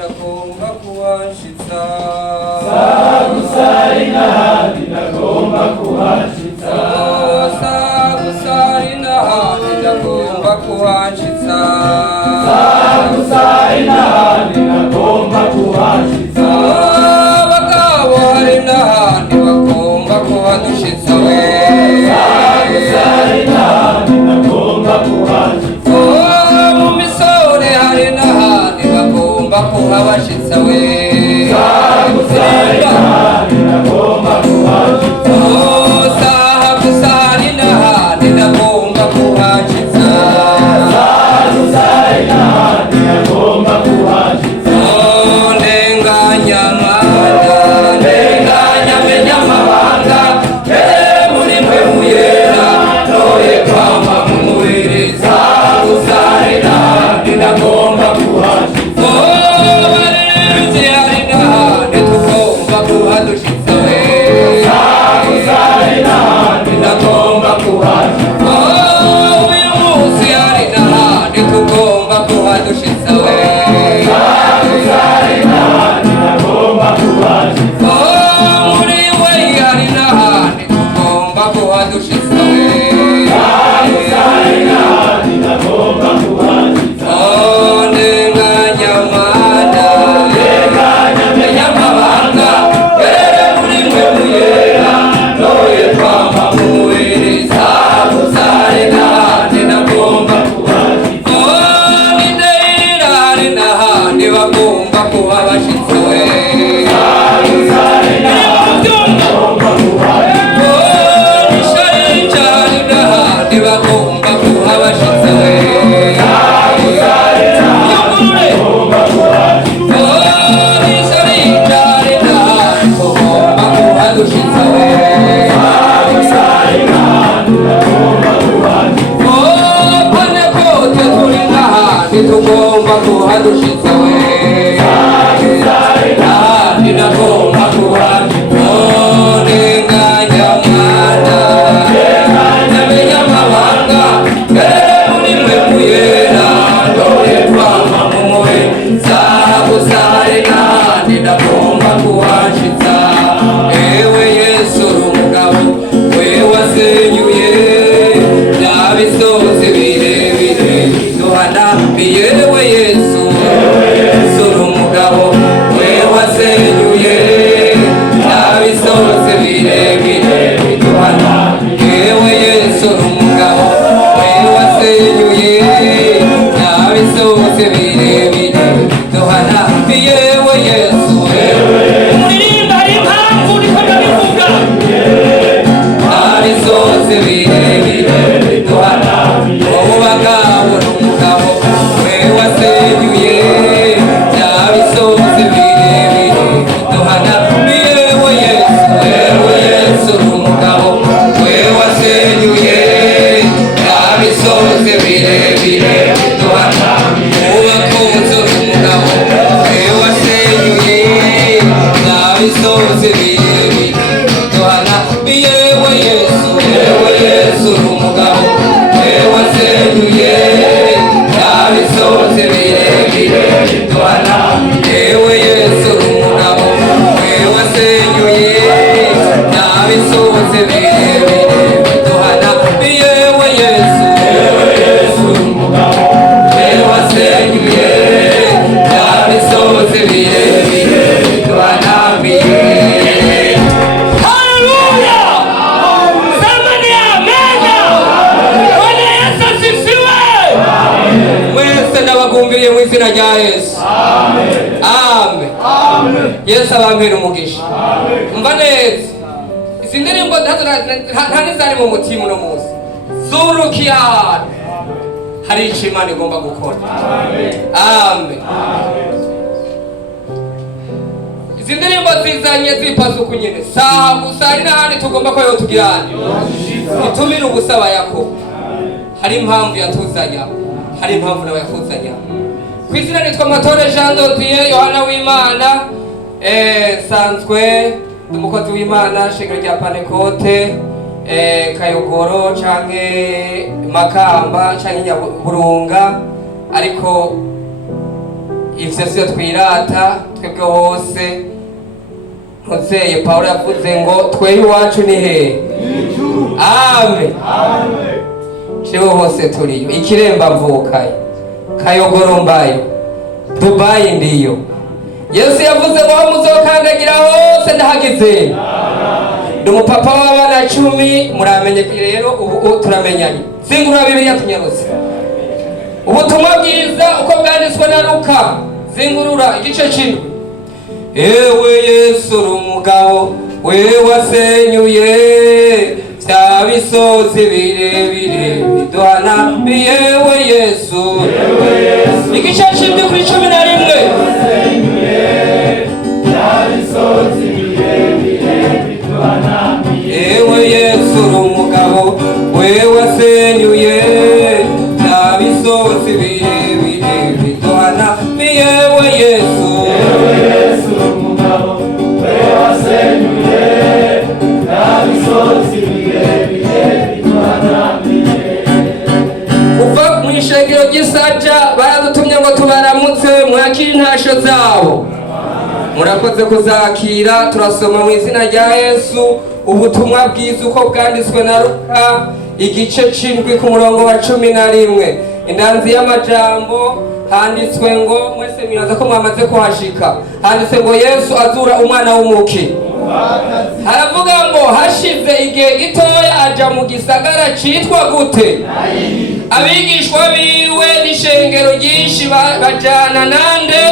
ndagomba kuwashitsa sagusari n'ahandi ndagomba kuhashitsa sagusari n'ahandi ndagomba kuwashitsa sagusari n'ahandi ndagomba kuhashitsa abagabo hari n'ahandi bagomba kuhadushitsa we sagusari n'ahandi ndagomba kuhashitsa mu misore hari n'ahandi bagomba kuhabashitsa we sagusari n'ahandi ndagomba kuhashitsa sagusari n'ahandi ndagomba kuhashitsa sagusari n'ahandi ndagomba kuhashitsa ndenganya mwana ndenganya menya amabanga muri mwe muyera noye kwama mu mubiri sagusari n'ahandi ndagomba kuhashitsa baririmbyi hari n'ahandi tugomba kuhadushitsa we sagusari n'ahandi ndagomba kuhashitsa uyu munsi hari n'ahandi tugomba kuhadushitsa we sagusari n'ahandi ndagomba kuhashitsa muri we hari n'ahandi tugomba kuhadushitsa we sagusari n'ahandi ndagomba kuhashitsa ndenganya mwana ndenganya menya amabanga muri mwe muyera noye kwama mu mubiri sagusari n'ahandi ndagomba kuhashitsa nideyira hari n'ahandi bagomba kuhabashitsa we sagusari n'ahandi ndagomba kuhashitsa nisharija hari n'ahandi bagomba kuhabashitsa we sagusari n'ahandi ndagomba kuhashitsa nisharija hari n'ahandi tugomba kuhadushitsa we sagusari n'ahandi ndagomba kuhashitsa Panekote turi n'ahandi tugomba kuhadushitsa we sagusari n'ahandi ndagomba kuhadushitsa ndenganya mwana ndamenya amabanga muri mwe muyera ndoye kwama mu mubiri sagusari n'ahandi ndagomba kuhashitsa ewe Yesu uri umugabo we wasenyuye bya bisozi birebire duhanambiye we Yesu uri umugabo we wasenyuye bya bisozi birebire duhanambiye we Yesu uri umugabo we wasenyuye bya bisozi birebire duhanambiye we Yesu Muririmba impamvu niko ndabivuga abisozi birebire duhanambiye ubagabo n'umugabo we wasenyuye bya bisozi birebire duhanambiye we Yesu uri umugabo we wasenyuye bya bisozi birebire duhanambiye ubakunze uri umugabo we wasenyuye bya bisozi birebire duhanambiye we Yesu uri umugabo we wasenyuye bya bisozi birebire duhanambiye we Yesu uri umugabo we wasenyuye bya bisozi birebire duhanambiye we Yesu uri umugabo we wasenyuye bya bisozi birebire duhanambiye. Haleluya! Samani amena! Bwana Yesu asifiwe! Mwese ndabagumbiriye mu izina rya Yesu. Amen. Yesu abampera umugisha. Umva neza. Izi ndirimbo nta n'izari mu mutima uno munsi. Zurukiyana. Hari icyo Imana igomba gukora. Amen. Izi ndirimbo zizanye zipasa uku nyine. Saha gusa hari n'ahandi tugomba ko tugirana. Itumire ugusaba Yakobo. Hari impamvu yatuzanya. Hari impamvu nawe yakuzanya. Ku izina nitwa Matore Jean Dodier Yohana w'Imana. Sanzwe umukozi w'Imana shingiro rya Panekote. Kayogoro canke Makamba canke Nyaburunga, ariko ivyo sivyo twirata twebwe hose. Ntuzeye Pawulo yavuze ngo twehe iwacu ni hehe? Amen. Jewe hose turiyo, Ikiremba mvukayo, Kayogoro mbayo, Dubai ndiyo. Yesu yavuze ngo aho muzokandagira hose ndahagize. Ndi umupapa w'abana 10, muramenye rero ubu turamenyanye. Zingura Bibiliya tunyarutse. Ubutumwa bwiza uko bwanditswe na Luka, zingurura igice 7. Ewe Yesu uri umugabo, wewe wasenyuye vya bisozi birebire biduhanamiye. Ewe Yesu, igice 7 kuri 11. Ewe Yesu uri umugabo, wewe wasenyuye vya bisozi birebire biduhanamiye. Ewe Yesu, kuva mu ishengero ry'Isaja baradutumye ngo tubaramutse mwakire intasho zabo. Murakoze kuzakira. Turasoma mu izina rya Yesu ubutumwa bwiza uko bwanditswe na Luka igice 7 ku murongo wa 11. Indanzi y'amajambo handitswe ngo, mwese miraza ko mwamaze kuhashika, handitse ngo Yesu azura umwana w'umuki. Haravuga ngo hashize igihe gitoya aja mu gisagara citwa gute? Abigishwa biwe n'ishengero ryinshi bajana nande?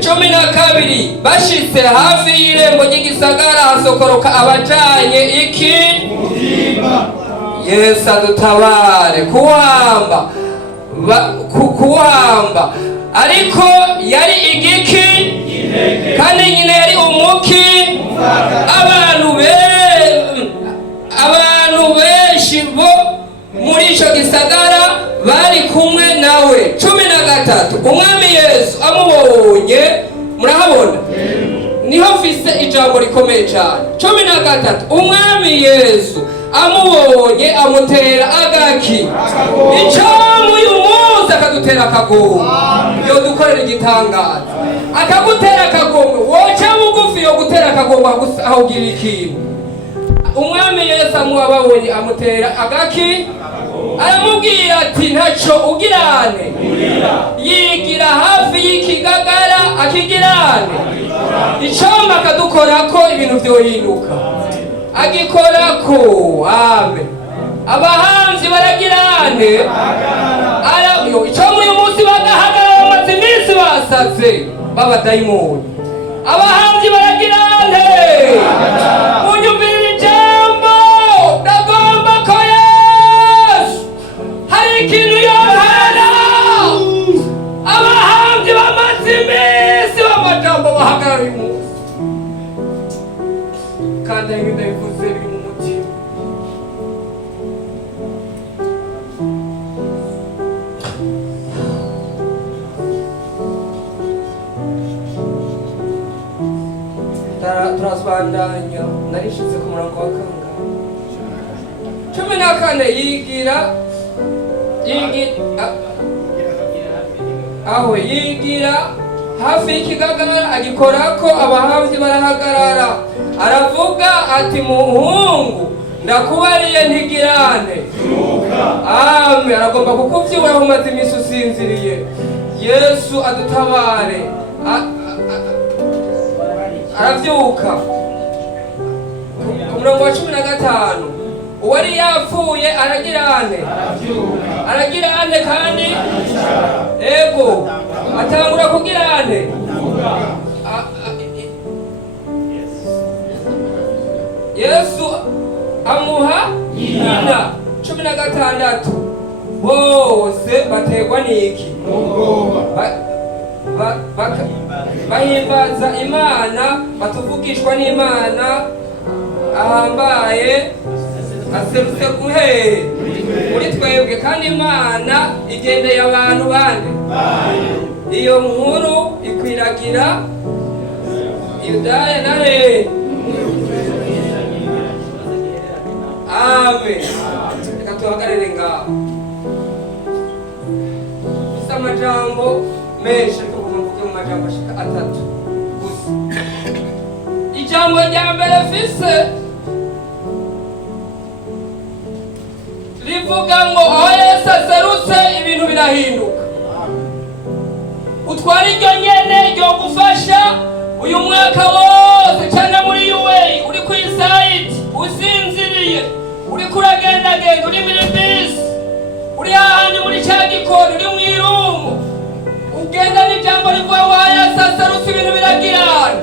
12. Bashitse hafi y'irembo ry'igisagara hasokoroka abajanye iki? Yesu adutabare kuhamba kuhamba, ariko yari igiki? Kandi nyine yari umuki. Abantu benshi bo muri ico gisagara bari kumwe nawe. 13. Umwami Yesu amubonye, murahabona niho mfise ijambo rikomeye cyane. 13. Umwami Yesu amubonye amutera agaki. Icamu uyu munsi akadutera akagomwe, yo dukorera igitangaza. Akagutera akagomwe, woca bugufi yo gutera akagomwe aho ugira ikintu. Umwami Yesu amubonye amutera agaki, aramubwira ati ntaco ugirane. Yigira hafi y'ikigagara akigirane. Icomba akadukorako ibintu vyohinduka. Agikorako. Amen. Abahanzi baragirane. Icomba uyu munsi bagahagarara bamaze iminsi basaze b'abadayimoni. Abahanzi baragirane. Munyumvira ijambo ndagomba ko Yesu hari ikintu yohana. Abahanzi bamaze iminsi b'amajambo bahagarara uyu munsi, kandi ari ndabivuze biri mu mutima. Turasbandanya narishize ku murongo wa kangahe? 14. Yigira hafi y'ikigagara agikorako abahamvyi barahagarara. Aravuga ati muhungu ndakubariye ntigirane. Amen. Aragomba kukuvyura umaze imisi usinziriye. Yesu adutabare. Aravyuka ku murongo wa 15. Uwari yapfuye aragirane. Aragirane kandi ego atangura kugirane. Yesu amuha nyina. 16. Bose bategwa niki? Bahimbaza Imana, batuvugishwa n'Imana ahambaye aserutse kuhehe muri twebwe, kandi Imana igendeye abantu bande. Iyo nkuru ikwiragira Yudaya na hehe. Amen. Reka tuhagarare ngaho. Amajambo menshi amajambo ashika 3 gusa. Ijambo rya mbere mfise rivuga ngo aho Yesu aserutse ibintu birahinduka. Utwara iryo nyene ryo gufasha uyu mwaka wose cyane muri UA uri ku site usinziriye uri kuragendagenda uri muri bisi uri hahandi muri cya gikoni uri mu irungu ugenda n'ijambo rivuga ngo aho Yesu aserutse ibintu biragirana.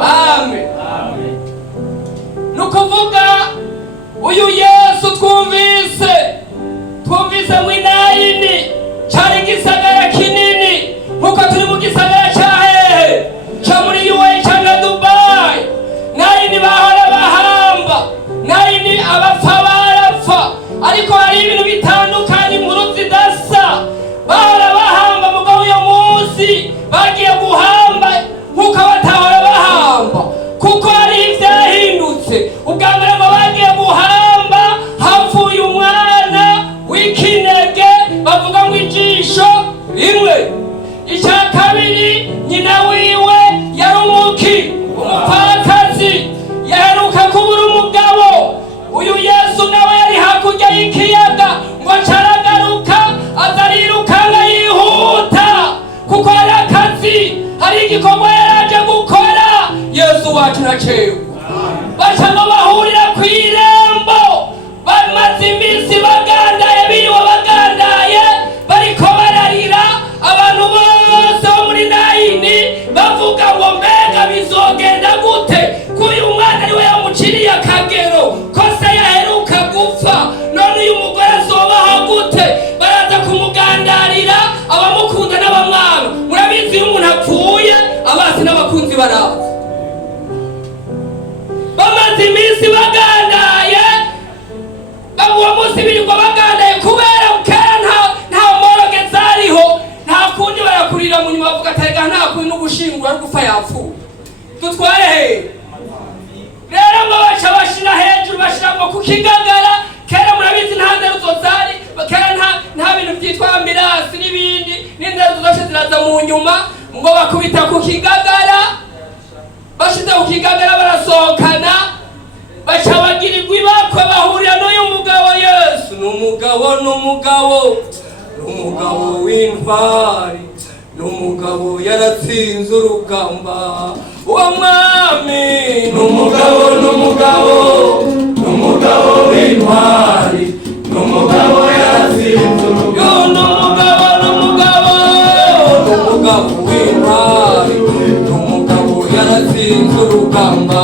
Amen. Nukuvuga uyu Yesu twumvise mwinayini cyari gisagara kinini nkuko turi mu gisagara cya hehe cya muri UA cyangwa Dubai. Nayini bahora bahamba, nayini abapfa barapfa, ariko hari ibintu bitandukanye inkuru zidasa. Bahora bahamba mugabo uyu munsi bagiye guhamba nkuko batahora bahamba, kuko hari ibyahindutse. Ubwa mbere ngo bagiye guhamba hapfuye umwana w'ikinege bavuga ngo ijisho rimwe. Icya kabiri nyina wiwe yari umupfakazi yaheruka kubura umugabo. Uyu Yesu nawe yari hakurya y'ikiyaga ngo acaragaruka aza arirukanga yihuta kuko hari akazi, hari igikorwa yaraje gukora. Yesu wacu nacewe baca ngo bahurira ku irembo, bamaze iminsi bagandaye, biriwe bagandaye bariko bararira. Abantu bose bo muri nayini bavuga ngo mbega bizogenda gute k'uyu mwana ariwe yamuciriye akagero ko se yaheruka gupfa, none uyu mugore azobaho gute? Baraza kumugandarira abamukunda n'abamwanga. Murabizi iyo umuntu apfuye abasi n'abakunzi baraza. Bamaze iminsi bagandaye, uwo munsi birirwa bagandaye kubera kera nta moroge zariho, nta kundi barakurira mu nyuma bavuga atega nta kundi no gushingura ari gupfa yapfuye. Dutware he rero ngo baca bashira hejuru bashira ngo ku kigagara. Kera murabizi nta nderuzo zari, kera nta bintu byitwa ambulance n'ibindi, n'inderuzo zose ziraza mu nyuma ngo bakubita ku kigagara. Bashize ku kigagara barasohokana baca bagirirwa ibakwe bahurira n'uyu mugabo Yesu. N'umugabo w'intwari, n'umugabo yaratsinze urugamba. Uwo mwami n'umugabo w'intwari, n'umugabo yaratsinze urugamba. N'umugabo w'intwari, n'umugabo yaratsinze urugamba.